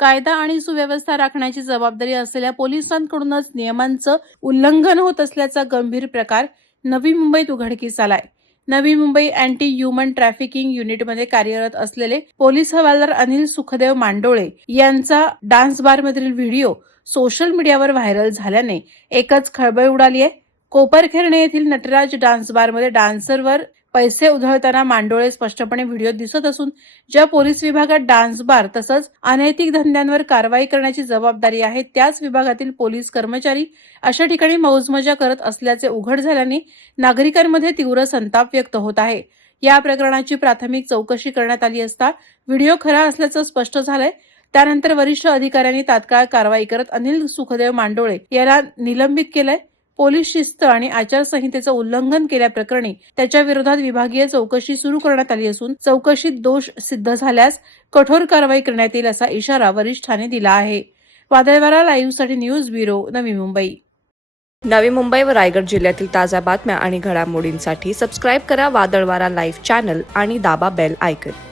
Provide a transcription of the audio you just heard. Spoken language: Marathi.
कायदा आणि सुव्यवस्था राखण्याची जबाबदारी असलेल्या पोलिसांकडूनच नियमांचं उल्लंघन होत असल्याचा गंभीर प्रकार नवी मुंबईत उघडकीस आलाय. Navi Mumbai anti human trafficking युनिटमध्ये कार्यरत असलेले पोलीस हवालदार अनिल सुखदेव मांडोळे यांचा डान्स बारमधील व्हिडिओ सोशल मीडियावर व्हायरल झाल्याने एकच खळबळ उडाली आहे. कोपरखैरणे येथील नटराज डान्स बारमध्ये डान्सरवर पैसे उधळताना मांडोळे स्पष्टपणे व्हिडिओत दिसत असून ज्या पोलीस विभागात डान्स बार तसंच अनैतिक धंद्यांवर कारवाई करण्याची जबाबदारी आहे त्याच विभागातील पोलीस कर्मचारी अशा ठिकाणी मौजमजा करत असल्याचे उघड झाल्याने नागरिकांमध्ये तीव्र संताप व्यक्त होत आहे. या प्रकरणाची प्राथमिक चौकशी करण्यात आली असता व्हिडिओ खरा असल्याचं स्पष्ट झालंय. त्यानंतर वरिष्ठ अधिकाऱ्यांनी तात्काळ कारवाई करत अनिल सुखदेव मांडोळे याला निलंबित केलंय. पोलीस शिस्त आणि आचारसंहितेचं उल्लंघन केल्याप्रकरणी त्याच्या विरोधात विभागीय चौकशी सुरू करण्यात आली असून चौकशीत दोष सिद्ध झाल्यास कठोर कारवाई करण्यात येईल असा इशारा वरिष्ठांनी दिला आहे. वादळवारा लाईव्हसाठी न्यूज ब्युरो, नवी मुंबई. नवी मुंबई व रायगड जिल्ह्यातील ताज्या बातम्या आणि घडामोडींसाठी सबस्क्राईब करा वादळवारा लाईव्ह चॅनल आणि दाबा बेल आयकॉन.